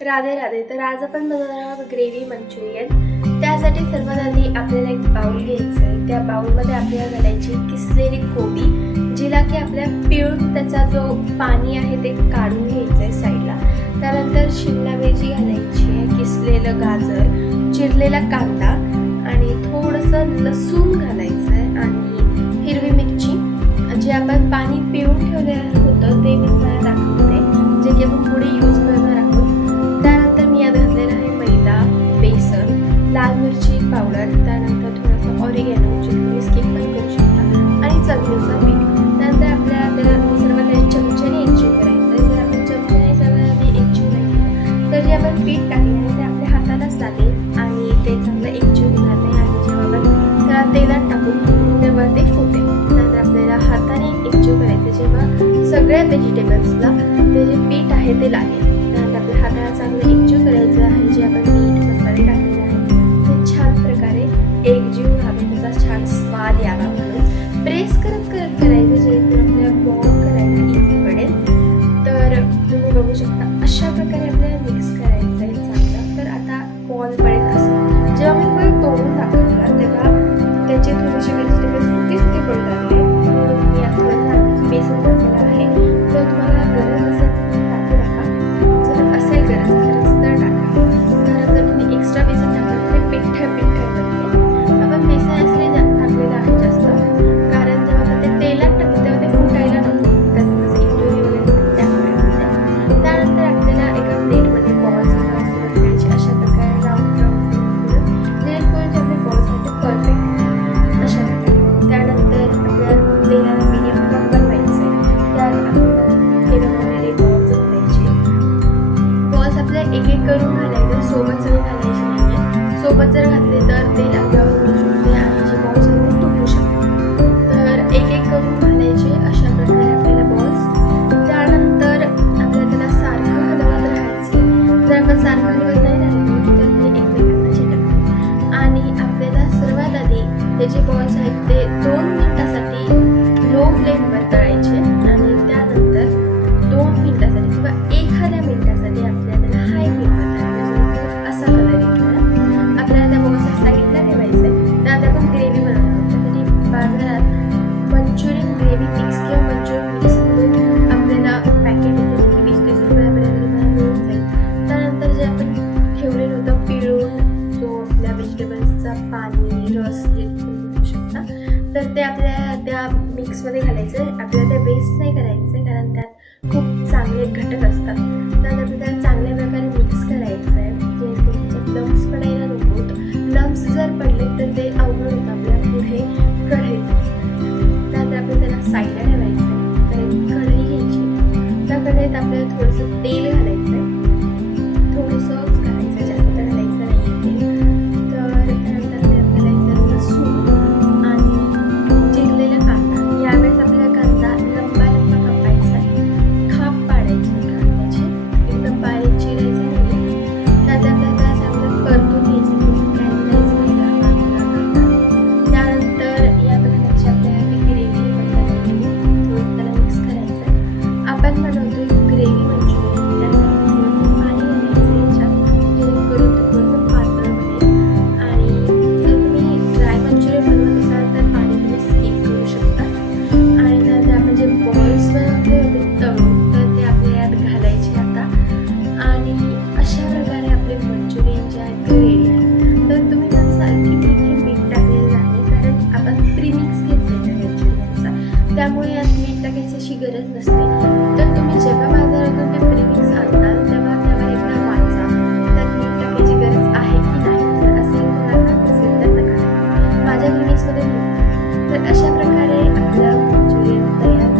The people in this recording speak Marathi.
राधे राधे. तर आज आपण बनवणार आहोत ग्रेव्ही मंचुरियन. त्यासाठी सर्वात आधी आपल्याला एक बाउल घ्यायचं आहे. त्या बाउलमध्ये आपल्याला घालायची किसलेली कोबी, जिला की आपल्या पिळून त्याचा जो पाणी आहे ते काढून घ्यायचं आहे साईडला. त्यानंतर शिमला मिरची घालायची आहे, किसलेलं गाजर, चिरलेला कांदा आणि थोडंसं लसूण घालायचं आहे आणि हिरवी मिरची. जे आपण पाणी पिळून ठेवलेलं होतं ते मी तुम्हाला दाखवते, जे की आपण पुढे यूज करणार आहोत. त्यानंतर मी यात घातलेला आहे मैदा, बेसन, लाल मिरची पावडर, त्यानंतर थोडंसं ऑरिगॅनो जे तुम्ही स्किप पण करू शकता आणि चवीनुसार मीठ. त्यानंतर आपल्याला त्याला सर्वात चमच्याने एकजीव करायचं आहे. जर आपण चमच्याने सर्वात एकजीव नाही केलं तर जे आपण पीठ टाकले आहे ते आपल्या हातालाच लागेल आणि ते चांगलं एकजीव होणार नाही आणि जेव्हा आपण त्याला तेलात टाकून तेव्हा ते फुटेल. त्यानंतर आपल्याला हाताने एकजीव करायचं जेव्हा सगळ्या व्हेजिटेबल्सला ते जे पीठ आहे ते लागेल. त्यानंतर आपल्या हाताला चांगलं एकजीव करायचं आहे. जे आपण मीठ मसाले टाकलेले आहे ते छान प्रकारे एकजीव व्हावे, त्याचा छान स्वाद यावा म्हणून प्रेस करत करत करायचं, जेणेकरून आपल्याला बॉल करायला इझी पडेल. तर तुम्ही बघू शकता अशा प्रकारे आपल्याला मिक्स करायचं आहे चांगलं. तर आता बॉल पडेल असं जेव्हा मी परत तोडून दाखवला तेव्हा त्याचे थोडेसे व्हेजिटेबल सुके सुके पडू लागले, म्हणून मी यात थोडं बेसन टाकलेलं आहे. तर तुम्हाला गरज असेल तर टाकू नका, जर असेल गरज खरंच तर टाका. कारण जर तुम्ही एक्स्ट्रा बेसन टाकलं तर ते पिठ्ठं बनते. आपण बेसन असले टाकलेलं आहे जास्त, कारण जेव्हा आपण ते तेलात टाकतो तेव्हा ते फुटायला नको, त्यात इंजुरी वगैरे त्यामुळे. त्यानंतर आपल्याला एका प्लेटमध्ये बॉल्स करायचे अशा प्रकारे राऊंड राऊंड जेणेकरून जे आपले बॉल्स आहेत ते परफेक्ट अशा प्रकारे. त्यानंतर आपल्याला तेलाला मीडियम फ्राय बनवायचं आहे. त्यात आपल्याला हे बनवलेले बॉल्स घालायचे. बॉल्स आपल्याला एक एक करून घालायचं, सोबत सगळं घालायचे नाही आहे. सोबत जर घातले तर तेल आपल्यावर उडू शकते आणि जे बॉल्स आहेत ते तुटू शकते. तर एक एक करून घालायचे अशा प्रकारे आपल्याला बॉल्स. त्यानंतर आपल्याला त्याला सारखं हलवत राहायचं. जर आपण सारखं हलवत नाही राहिलो तर ते एकमेकांना चिटकतात. आणि आपल्याला सर्वात आधी हे जे बॉल्स आहेत ते 2 मिनिटासाठी लो फ्लेमवर तळायचे आणि त्यानंतर 2 मिनिटासाठी किंवा एखाद्या मिनिटासाठी आपल्याला त्याला हाय फ्लेमवर तळायचं. असा कलर येतो. आपल्याला त्या बॉल्स साईडला ठेवायचं आहे. त्यानंतर आपण ग्रेव्ही बनवणार आहोत. त्यासाठी बाजारात मंचुरियन ग्रेव्ही मिक्स किंवा मंचुरियन मिक्स म्हणून आपल्याला पॅकेट येते, जे की 20-30 रुपयापर्यंत तुम्हाला मिळून जाईल. त्यानंतर जे आपण ठेवलेलं होतं पिळून जो आपल्या व्हेजिटेबल्सचा पाणी रस जे तुम्ही घेऊ शकता, तर ते आपल्या त्या मिक्समध्ये घालायचं आहे. आपल्याला ते वेस्ट नाही करायचं आहे, कारण त्यात खूप चांगले घटक असतात. त्यानंतर आपल्याला चांगल्या प्रकारे मिक्स करायचं आहे, जेणेकरून त्याच्यात लम्स पडायला नकोत. लम्स जर पडले तर ते अवघड होतं आपल्याला पुढे कढईत. त्यानंतर आपल्याला त्याला साईडला ठेवायचं आहे. तर एक कढई घ्यायची. त्या कढईत आपल्याला थोडंसं तेल घालायचं आहे, थोडंसंच घालायचं, जास्त घालायचं नाही तेल. तर त्यानंतर आपल्याला घालायचं लसूण आणि चिरलेला कांदा. यावेळेस आपल्याला कांदा लंबा लंबा कापायचा, खाप पाडायची कांद्याची, एकदम बारीक चिरायचं नाही. त्यानंतर आपल्याला चांगलं परतून घ्यायचं, काय घालायचं पहिला कांदा. त्यानंतर यात घालायची आपल्याला ग्रेव्ही बनवायची, थोडं त्याला मिक्स करायचं. आपण बनवतोय ग्रेव्ही मंचुरियन, त्यासाठी थोडंसं पाणी घालायचं याच्यात, जेणेकरून ते थोडंसं पातळ बनेल. आणि जर तुम्ही ड्राय मंचुरियन बनवत असाल तर पाणी तुम्ही स्किप करू शकता. आणि त्यानंतर आपण जे बॉल्स बनवले होते तळून, तर ते आपल्या यात घालायचे आता. आणि अशा प्रकारे आपले मंचुरियन जे आहेत ते रेडी आहे. तर तुम्ही म्हणसाल की इथे मीठ टाकलेलं नाही, कारण आपण प्रीमिक्स घेतलेलं आहे मंचुरियनचा, त्यामुळे यात मीठ टाकायची अशी गरज नसते. तर तुम्ही जेव्हा बाजारातून ते प्रीमिक्स आणताल तेव्हा त्यावर एकदा वाचा, त्यात मीठ टाकायची गरज आहे की नाही. जर असेल तर टाका, नसेल तर नका. माझ्या प्रीमिक्समध्ये नव्हतं. तर अशा प्रकारे आपलं मंचुरियन तयार